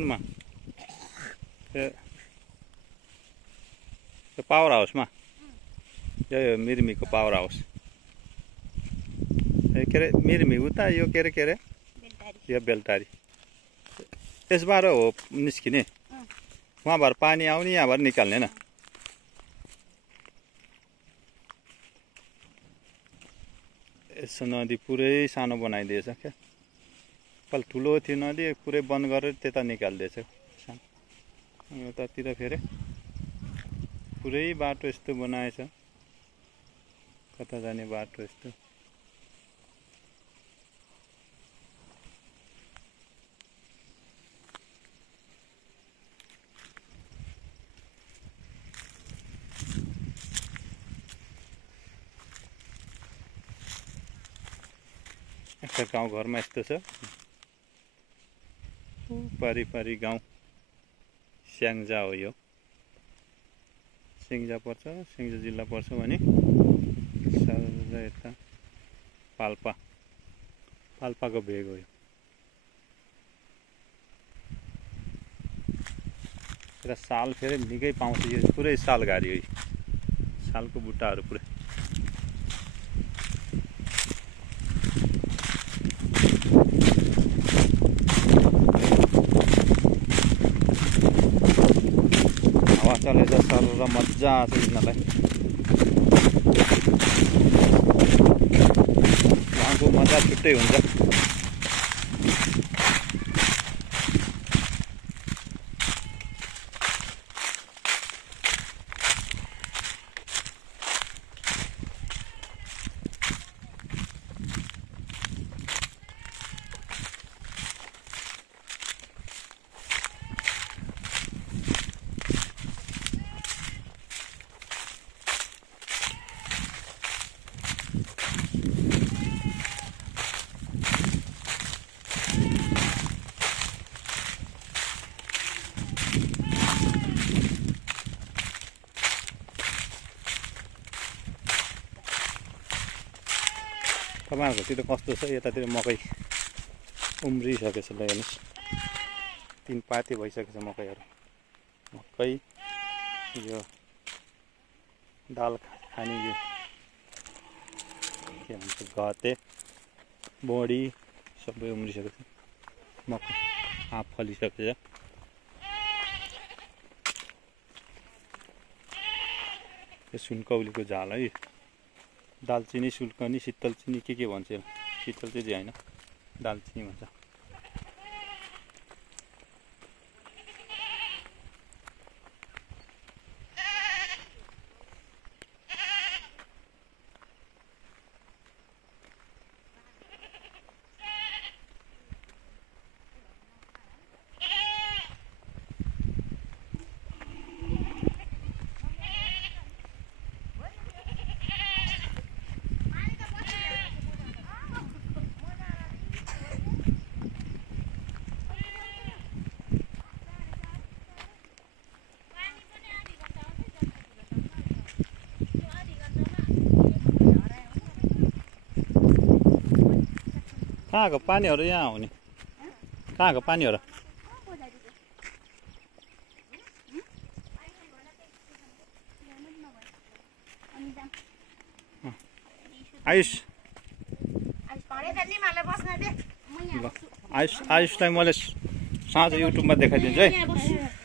कुनमा त्यो पावर हाउसमा यो मिरमीको पावर हाउस के अरे मिरमी उता यो के अरे यो बेलटारी यसबाट हो निस्किने वहाँबाट पानी आउने यहाँबाट निकाल्ने न यसो नदी पुरै सानो बनाइदिएछ क्या पहिला ठुलो थियो नदी पुरै बन्द गरेर त्यता निकालिदिएछ यतातिर फेरि पुरै बाटो यस्तो बनाएछ कता जाने बाटो यस्तो एउटा गाउँ घरमा यस्तो छ पारी गाउँ स्याङ्जा हो यो स्याङ्जा पर्छ स्याङ्जा जिल्ला पर्छ भने यता पाल्पाको भेग हो यो र साल फेरि निकै पाउँछ यो पुरै सालघारी हो सालको बुट्टाहरू पुरै चलेछ सर र मजा आछ हिँड्नलाई उहाँको मजा छुट्टै हुन्छ तपाईँहरूकोतिर कस्तो छ यतातिर मकै उम्रिसकेछ ल हेर्नुहोस् 3 पाते भइसकेछ मकैहरू मकै यो दाल खाने यो के भन्छ गते बोडी सबै उम्रिसकेछ मकै आँप फलिसकेछ यो सुनकौलीको झाल है दालचिनी सुल्कनी शीतलचिनी के भन्छ शीतलचिनी हैन दालचिनी भन्छ कहाँको पानीहरू यहाँ आउने कहाँको पानीहरू आयुष आयुषलाई मैले साँझ युट्युबमा देखाइदिन्छु है